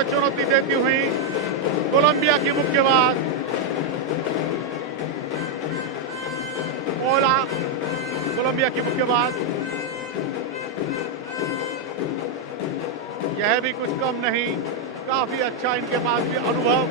को चुनौती देती हुई कोलंबिया की मुक्केबाज ओला, कोलंबिया की मुक्केबाज, यह भी कुछ कम नहीं। काफी अच्छा इनके पास भी अनुभव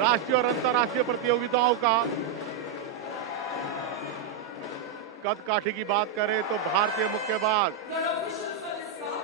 राष्ट्रीय और अंतर्राष्ट्रीय प्रतियोगिताओं का। कद काठी की बात करें तो भारतीय मुक्केबाज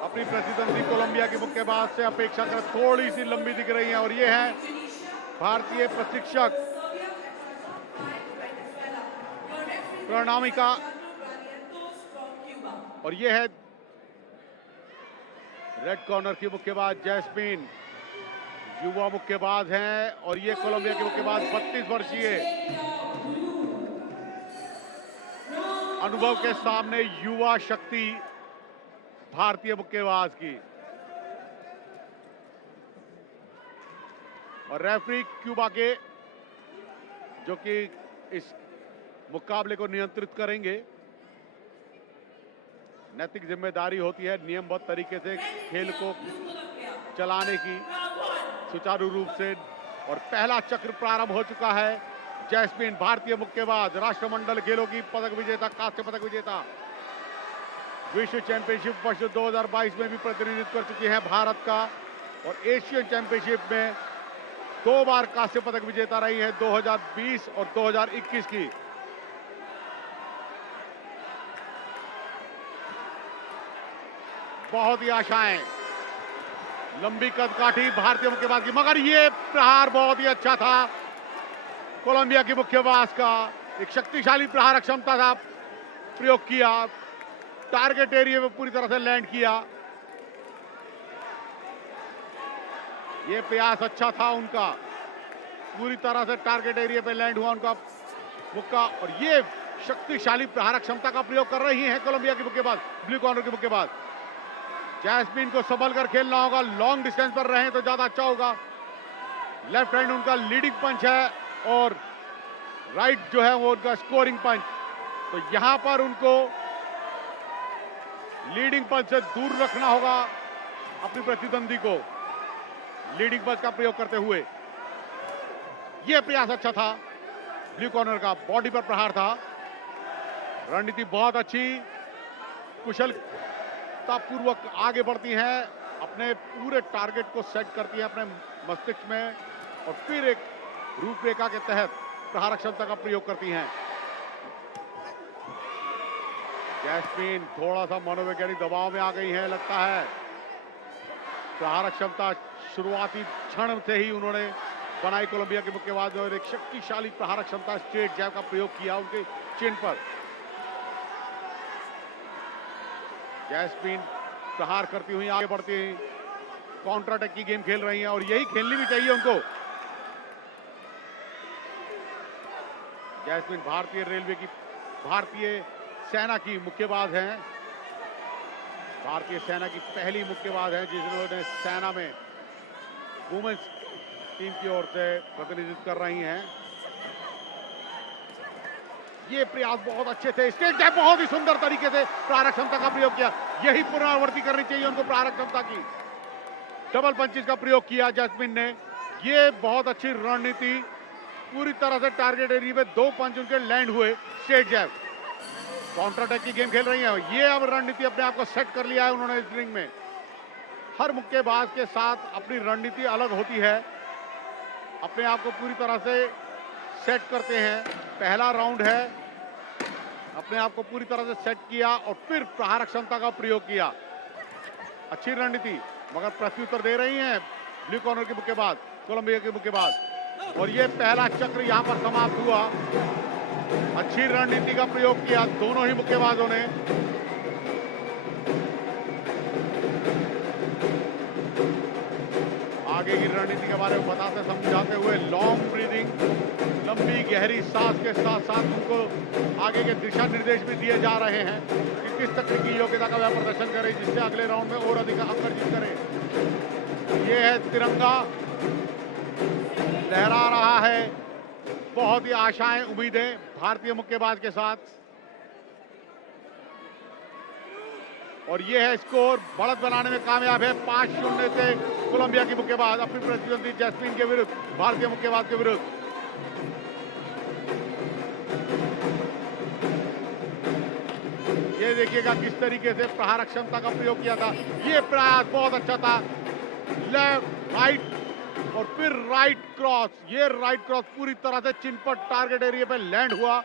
अपनी प्रतिद्वंदी कोलंबिया की मुक्केबाज से अपेक्षाकृत थोड़ी सी लंबी दिख रही हैं। और ये है भारतीय प्रशिक्षक प्रणामिका, और ये है रेड कॉर्नर की मुक्केबाज जैस्मीन, युवा मुक्केबाज हैं। और ये कोलंबिया की मुक्केबाज 32 वर्षीय अनुभव के सामने युवा शक्ति भारतीय मुक्केबाज की। और रेफरी क्यूबा के, जो कि इस मुकाबले को नियंत्रित करेंगे, नैतिक जिम्मेदारी होती है नियमबद्ध तरीके से खेल को चलाने की सुचारू रूप से। और पहला चक्र प्रारंभ हो चुका है। जैस्मीन, भारतीय मुक्केबाज, राष्ट्रमंडल खेलों की पदक विजेता, कांस्य पदक विजेता, विश्व चैंपियनशिप वर्ष 2022 में भी प्रतिनिधित्व कर चुकी है भारत का। और एशियन चैंपियनशिप में 2 बार कांस्य पदक विजेता रही है, 2020 और 2021 की। बहुत ही आशाएं, लंबी कदकाठी भारतीय मुक्केबाज की, मगर ये प्रहार बहुत ही अच्छा था कोलंबिया की मुक्केबाज का। एक शक्तिशाली प्रहार क्षमता था, प्रयोग किया, टारगेट एरिया में पूरी तरह से लैंड किया। ये प्रयास अच्छा था उनका, पूरी तरह से टारगेट एरिया पे लैंड हुआ उनका मुक्का। और ये शक्तिशाली प्रहार क्षमता का प्रयोग कर रही है कोलंबिया की मुक्केबाज, ब्लू कॉर्नर की मुक्केबाज। जैस्मीन को संभल कर खेलना होगा, लॉन्ग डिस्टेंस पर रहें तो ज्यादा अच्छा होगा। लेफ्ट हैंड उनका लीडिंग पंच है और राइट जो है वो उनका स्कोरिंग पंच। तो यहां पर उनको लीडिंग पंच से दूर रखना होगा अपनी प्रतिद्वंदी को, लीडिंग पंच का प्रयोग करते हुए। यह प्रयास अच्छा था ब्लू कॉर्नर का, बॉडी पर प्रहार था। रणनीति बहुत अच्छी, कुशलतापूर्वक आगे बढ़ती हैं, अपने पूरे टारगेट को सेट करती है अपने मस्तिष्क में, और फिर एक रूपरेखा के तहत प्रहार क्षमता का प्रयोग करती हैं। जैस्मीन थोड़ा सा मनोवैज्ञानिक दबाव में आ गई है लगता है। प्रहार क्षमता शुरुआती क्षण से ही उन्होंने बनाई कोलंबिया के मुक्केबाज, और एक शक्तिशाली प्रहार क्षमता स्ट्रेट जैब का प्रयोग किया उनके चिन पर। जैस्मीन प्रहार करती हुई आगे बढ़ती हुई काउंटर अटैक की गेम खेल रही हैं, और यही खेलनी भी चाहिए उनको। जैस्मीन भारतीय रेलवे की, भारतीय सेना की मुक्केबाज हैं, भारतीय सेना की पहली मुक्केबाज हैं जिन्होंने सेना में वुमेन्स टीम की ओर से प्रतिनिधित्व कर रही हैं। ये प्रयास बहुत अच्छे थे, स्टेट जैब बहुत ही सुंदर तरीके से प्रहार क्षमता का प्रयोग किया। यही पुनरावृत्ति करनी चाहिए उनको प्रहार क्षमता की। डबल पंचेस का प्रयोग किया जैस्मीन ने, ये बहुत अच्छी रणनीति, पूरी तरह से टारगेट एरिया में 2 पंच उनके लैंड हुए, स्टेट जैब। काउंटर अटैक की गेम खेल रही हैं, ये अब रणनीति अपने आप को सेट कर लिया है उन्होंने इस रिंग में। हर मुक्केबाज के साथ अपनी रणनीति अलग होती है, अपने आप को पूरी तरह से सेट करते हैं। पहला राउंड है, अपने आप को पूरी तरह से सेट किया और फिर प्रहार क्षमता का प्रयोग किया। अच्छी रणनीति, मगर प्रत्युत्तर दे रही हैं ब्लू कॉर्नर के मुक्केबाज, कोलंबिया के मुक्केबाज। और ये पहला चक्र यहां पर समाप्त हुआ। अच्छी रणनीति का प्रयोग किया दोनों ही मुक्केबाजों ने। आगे की रणनीति के बारे में बताते समझाते हुए, लॉन्ग ब्रीदिंग, लंबी गहरी सांस के साथ साथ उनको आगे के दिशा निर्देश भी दिए जा रहे हैं कि किस तकनीकी योग्यता का वह प्रदर्शन करें जिससे अगले राउंड में और अधिक अंक अर्जित करें। यह है तिरंगा लहरा रहा है, बहुत ही आशाएं उम्मीदें भारतीय मुक्केबाज के साथ। और ये है स्कोर, बढ़त बनाने में कामयाब है 5-0 से कोलंबिया की मुक्केबाज अपनी प्रतिद्वंदी जैस्मिन के विरुद्ध, भारतीय मुक्केबाज के विरुद्ध। ये देखिएगा किस तरीके से प्रहार क्षमता का प्रयोग किया था। ये प्रयास बहुत अच्छा था, लेफ्ट राइट और फिर राइट क्रॉस। ये राइट क्रॉस पूरी तरह से चिन पर टारगेट एरिया पे लैंड हुआ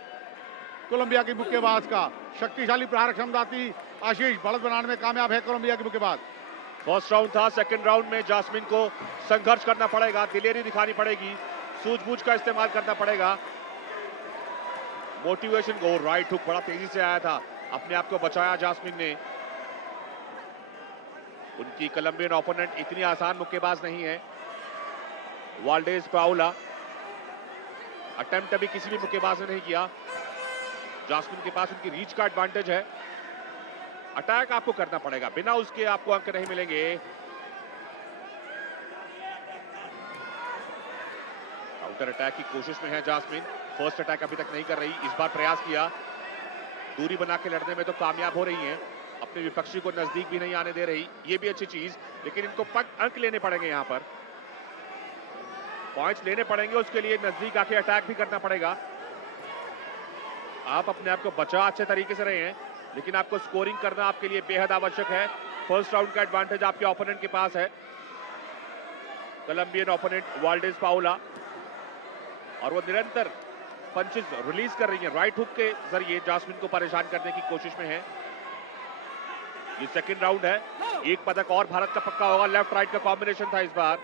कोलंबिया की मुक्केबाज का। शक्तिशाली प्रहार क्षमता थी। आशीष, बढ़त बनाने में कामयाब है कोलंबिया की मुक्केबाज। फर्स्ट राउंड था, सेकंड राउंड में जास्मिन को संघर्ष करना पड़ेगा, दिलेरी दिखानी पड़ेगी, सूझबूझ का इस्तेमाल करना पड़ेगा। मोटिवेशन गो, राइट हुक बड़ा तेजी से आया था, अपने आप को बचाया जास्मिन ने। उनकी कोलंबियन ओपोनेंट इतनी आसान मुक्केबाज नहीं है। वाल्डेज पाउला, अटेम्प्ट अभी किसी भी मुक्केबाज ने नहीं किया। जास्मिन के पास उनकी रीच का एडवांटेज है। अटैक आपको करना पड़ेगा, बिना उसके आपको अंक नहीं मिलेंगे। काउंटर अटैक की कोशिश में है जास्मिन, फर्स्ट अटैक अभी तक नहीं कर रही। इस बार प्रयास किया, दूरी बना के लड़ने में तो कामयाब हो रही हैं, अपने विपक्षी को नजदीक भी नहीं आने दे रही, ये भी अच्छी चीज। लेकिन इनको अंक लेने पड़ेंगे, यहाँ पर पॉइंट्स लेने पड़ेंगे, उसके लिए नजदीक आके अटैक भी करना पड़ेगा। आप अपने आप को बचा अच्छे तरीके से रहे हैं, लेकिन आपको स्कोरिंग करना आपके लिए बेहद आवश्यक है। फर्स्ट राउंड का एडवांटेज आपके ओपोनेंट के पास है, कोलंबियन ओपोनेंट वाल्डेज पाउला, और वो निरंतर पंचेस रिलीज कर रही है। राइट हुक के जरिए जास्मिन को परेशान करने की कोशिश में है। ये सेकंड राउंड है, एक पदक और भारत का पक्का होगा। लेफ्ट राइट का कॉम्बिनेशन था इस बार।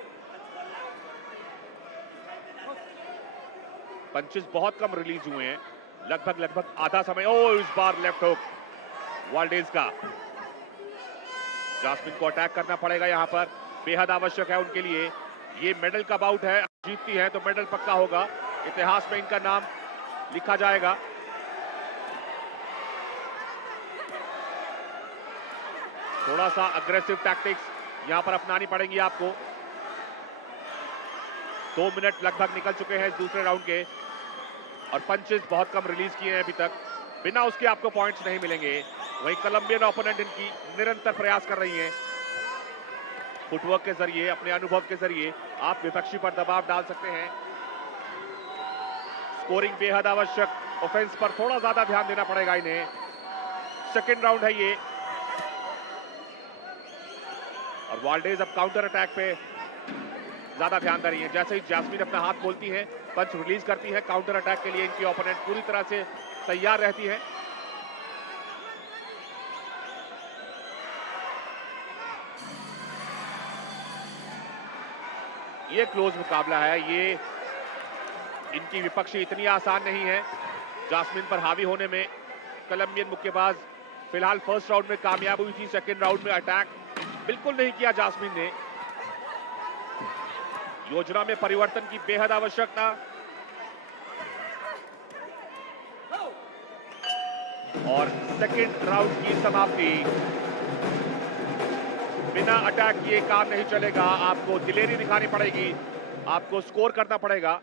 पंचेस बहुत कम रिलीज हुए हैं, लगभग आधा समय। ओ, इस बार लेफ्ट हुक वाल्डेज का। जास्मिन को अटैक करना पड़ेगा, यहां पर बेहद आवश्यक है उनके लिए। ये मेडल का बाउट है, जीतती है तो मेडल पक्का होगा, इतिहास में इनका नाम लिखा जाएगा। थोड़ा सा अग्रेसिव टैक्टिक्स यहां पर अपनानी पड़ेंगी आपको। 2 मिनट लगभग निकल चुके हैं इस दूसरे राउंड के, और पंचेस बहुत कम रिलीज किए हैं अभी तक, बिना उसके आपको पॉइंट्स नहीं मिलेंगे। वहीं कोलंबियन ओपोनेंट इनकी निरंतर प्रयास कर रही हैं, फुटवर्क के जरिए, अपने अनुभव के जरिए आप विपक्षी पर दबाव डाल सकते हैं। स्कोरिंग बेहद आवश्यक, ऑफेंस पर थोड़ा ज्यादा ध्यान देना पड़ेगा इन्हें। सेकेंड राउंड है ये, और वाल्डेज अब काउंटर अटैक पे ज्यादा ध्यान दे रही है। जैसे ही जास्मिन अपना हाथ खोलती है, पंच रिलीज करती है, काउंटर अटैक के लिए इनकी ओपोनेंट पूरी तरह से तैयार रहती है। ये क्लोज मुकाबला है, ये इनकी विपक्षी इतनी आसान नहीं है जास्मिन पर हावी होने में। कोलंबियन मुक्केबाज फिलहाल फर्स्ट राउंड में कामयाब हुई थी, सेकंड राउंड में अटैक बिल्कुल नहीं किया जास्मिन ने। योजना में परिवर्तन की बेहद आवश्यकता, और सेकंड राउंड की समाप्ति। बिना अटैक किए काम नहीं चलेगा, आपको दिलेरी दिखानी पड़ेगी, आपको स्कोर करना पड़ेगा।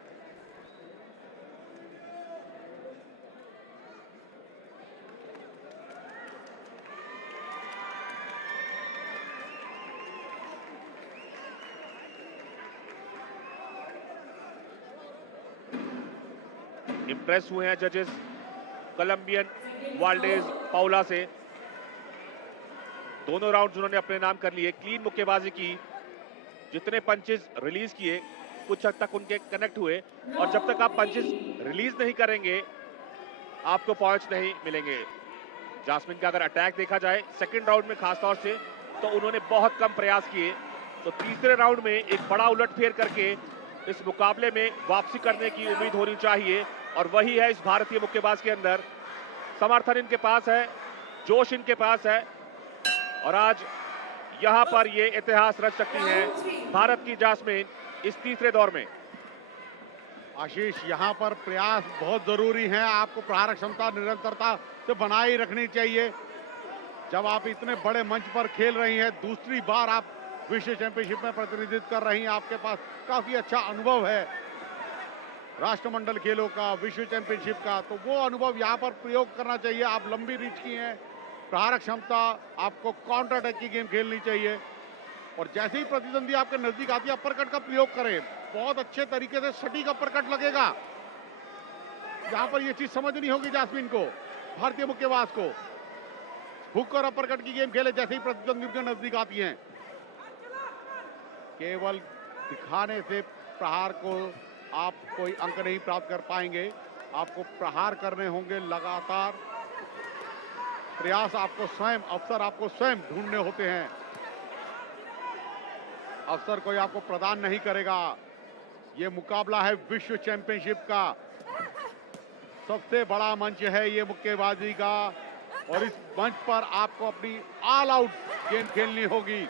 इंप्रेस हुए हैं जजेस कोलंबियन वाल्डेज पाउला से। दोनों राउंड्स उन्होंने अपने नाम कर लिए, क्लीन मुक्केबाजी की। जितने पंचेस रिलीज किए कुछ हद तक उनके कनेक्ट हुए, और जब तक आप पंचेस रिलीज नहीं करेंगे आपको पॉइंट्स नहीं मिलेंगे। जास्मिन का अगर अटैक देखा जाए सेकंड राउंड में खासतौर से, तो उन्होंने बहुत कम प्रयास किए। तो तीसरे राउंड में एक बड़ा उलटफेर करके इस मुकाबले में वापसी करने की उम्मीद होनी चाहिए, और वही है इस भारतीय मुक्केबाज के अंदर। समर्थन इनके पास है, जोश इनके पास है, और आज यहां पर ये इतिहास रच सकती है भारत की जास्मिन इस तीसरे दौर में। आशीष, यहां पर प्रयास बहुत जरूरी है, आपको प्रहार क्षमता निरंतरता से बनाए रखनी चाहिए। जब आप इतने बड़े मंच पर खेल रही हैं, दूसरी बार आप विश्व चैंपियनशिप में प्रतिनिधित्व कर रही हैं, आपके पास काफी अच्छा अनुभव है राष्ट्रमंडल खेलों का, विश्व चैंपियनशिप का, तो वो अनुभव यहाँ पर प्रयोग करना चाहिए। आप लंबी रीच की हैं, प्रहारक क्षमता, आपको काउंटर अटैक की गेम खेलनी चाहिए और जैसे ही प्रतिद्वंदी आपके नजदीक आती है अपरकट का प्रयोग करें। बहुत अच्छे तरीके से सटीक अपरकट लगेगा। यहां पर यह चीज समझनी होगी जास्मिन को, भारतीय मुक्केबाज को। हुक और अपरकट की गेम खेले जैसे ही प्रतिद्वंदी के नजदीक आती हैं। केवल दिखाने से प्रहार को आप कोई अंक नहीं प्राप्त कर पाएंगे। आपको प्रहार करने होंगे लगातार। प्रयास आपको स्वयं, अवसर आपको स्वयं ढूंढने होते हैं। अवसर कोई आपको प्रदान नहीं करेगा। यह मुकाबला है विश्व चैंपियनशिप का। सबसे बड़ा मंच है ये मुक्केबाजी का और इस मंच पर आपको अपनी ऑल आउट गेम खेलनी होगी।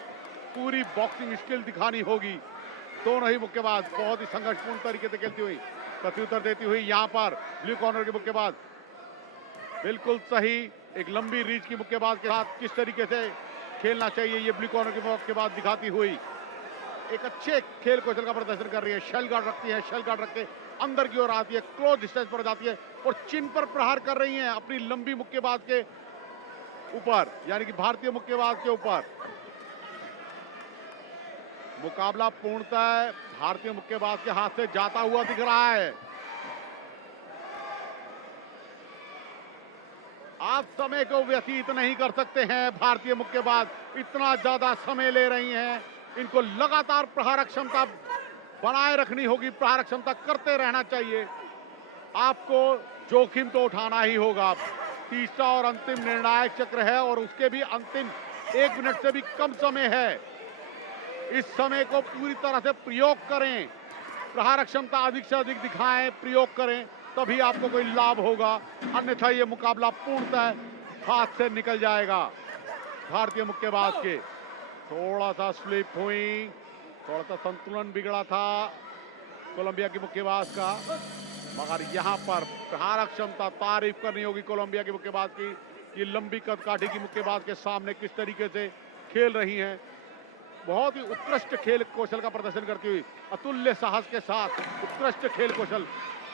पूरी बॉक्सिंग स्किल दिखानी होगी। दोनों ही मुक्केबाज बहुत ही संघर्षपूर्ण तरीके से खेलती हुई प्रत्युत्तर देती हुई यहां पर ब्लू कॉर्नर के मुक्केबाज बिल्कुल सही एक लंबी रीच की मुक्केबाज के साथ किस तरीके से खेलना चाहिए ये ब्लू कॉर्नर के मुक्केबाज दिखाती हुई एक अच्छे खेल कौशल का प्रदर्शन कर रही है। शेल गार्ड रखती है, शेल गार्ड रख के अंदर की ओर आती है, क्लोज डिस्टेंस पर जाती है और चिन पर प्रहार कर रही हैं अपनी लंबी मुक्केबाज के ऊपर, यानी कि भारतीय मुक्केबाज के ऊपर। मुकाबला पूर्णतः भारतीय मुक्केबाज के हाथ से जाता हुआ दिख रहा है। आप समय को व्यतीत नहीं कर सकते हैं। भारतीय मुक्केबाज इतना ज्यादा समय ले रही हैं। इनको लगातार प्रहारक क्षमता बनाए रखनी होगी। प्रहारक क्षमता करते रहना चाहिए। आपको जोखिम तो उठाना ही होगा। तीसरा और अंतिम निर्णायक चक्र है और उसके भी अंतिम 1 मिनट से भी कम समय है। इस समय को पूरी तरह से प्रयोग करें। प्रहारक क्षमता अधिक से अधिक दिखाएं, प्रयोग करें, तभी आपको कोई लाभ होगा। अन्यथा ये मुकाबला पूर्णतः हाथ से निकल जाएगा भारतीय मुक्केबाज के। थोड़ा सा स्लिप हुई, थोड़ा सा संतुलन बिगड़ा था कोलंबिया की मुक्केबाज का, मगर यहां पर प्रहारक क्षमता तारीफ करनी होगी कोलंबिया के मुक्केबाज की। ये लंबी कदकाठी की मुक्केबाज के सामने किस तरीके से खेल रही हैं। बहुत ही उत्कृष्ट खेल कौशल का प्रदर्शन करती हुई, अतुल्य साहस के साथ उत्कृष्ट खेल कौशल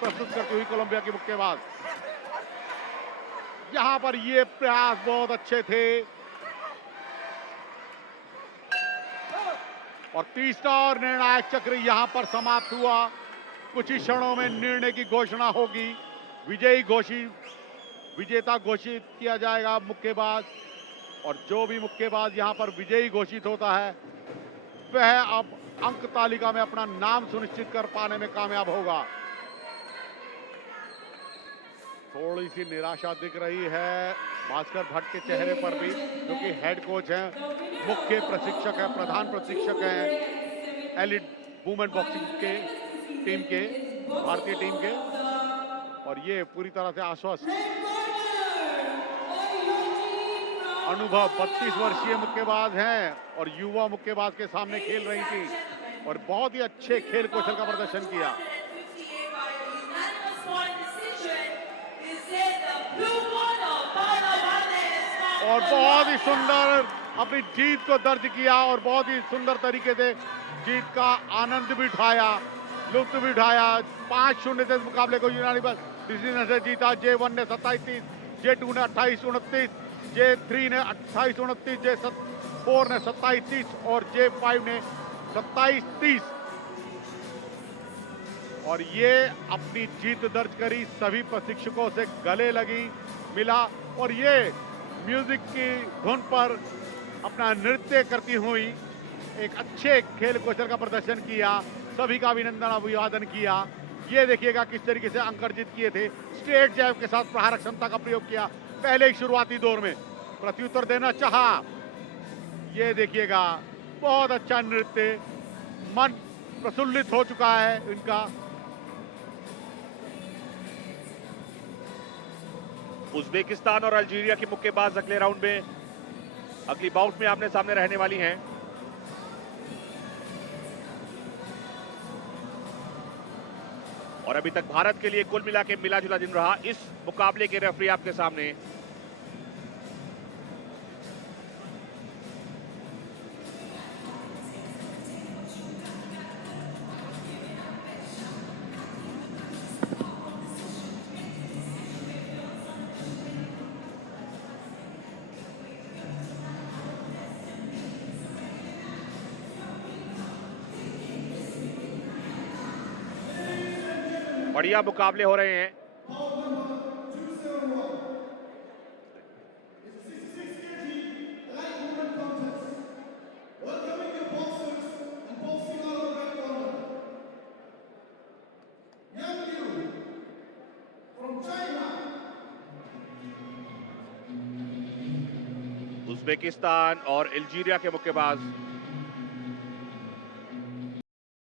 प्रस्तुत करती हुई कोलंबिया की मुक्केबाज। यहां पर ये प्रयास बहुत अच्छे थे और तीसरा और निर्णायक चक्र यहां पर समाप्त हुआ। कुछ ही क्षणों में निर्णय की घोषणा होगी। विजेता घोषित किया जाएगा मुक्केबाज और जो भी मुक्केबाज यहां पर विजयी घोषित होता है वह अब अंक तालिका में अपना नाम सुनिश्चित कर पाने में कामयाब होगा। थोड़ी सी निराशा दिख रही है भास्कर भट्ट के चेहरे पर भी, जो कि हेड कोच हैं, मुख्य प्रशिक्षक हैं, प्रधान प्रशिक्षक हैं एलिट वुमेन बॉक्सिंग के टीम के, भारतीय टीम के, और ये पूरी तरह से आश्वस्त। अनुभव 32 वर्षीय मुक्केबाज हैं और युवा मुक्केबाज के सामने खेल रही थी और बहुत ही अच्छे खेल कौशल का प्रदर्शन किया। और बहुत ही सुंदर अपनी जीत को दर्ज किया और बहुत ही सुंदर तरीके से जीत का आनंद भी उठाया, लुत्फ भी उठाया। 5-0 से इस मुकाबले को यूनानिमस डिसीजन से जीता। J1 ने 27-30, J2 ने 28-29, J3 ने 28-29, J4 ने 27-30 और J5 ने 27-30 और ये अपनी जीत दर्ज करी। सभी प्रशिक्षकों से गले लगी, मिला और ये म्यूजिक की धुन पर अपना नृत्य करती हुई एक अच्छे खेल कौशल का प्रदर्शन किया। सभी का अभिनंदन अभिवादन किया। ये देखिएगा किस तरीके से अंक अर्जित किए थे। स्ट्रेट जैब के साथ प्रहारक क्षमता का प्रयोग किया पहले ही शुरुआती दौर में, प्रत्युत्तर देना चाहा। ये देखिएगा बहुत अच्छा नृत्य, मन प्रफुल्लित हो चुका है इनका। उज्बेकिस्तान और अल्जीरिया की मुक्केबाज अगले राउंड में, अगली बाउट में आमने सामने रहने वाली हैं। और अभी तक भारत के लिए कुल मिला के मिला जुला दिन रहा। इस मुकाबले के रेफरी आपके सामने बढ़िया मुकाबले हो रहे हैं। उज्बेकिस्तान और अल्जीरिया के मुक्केबाज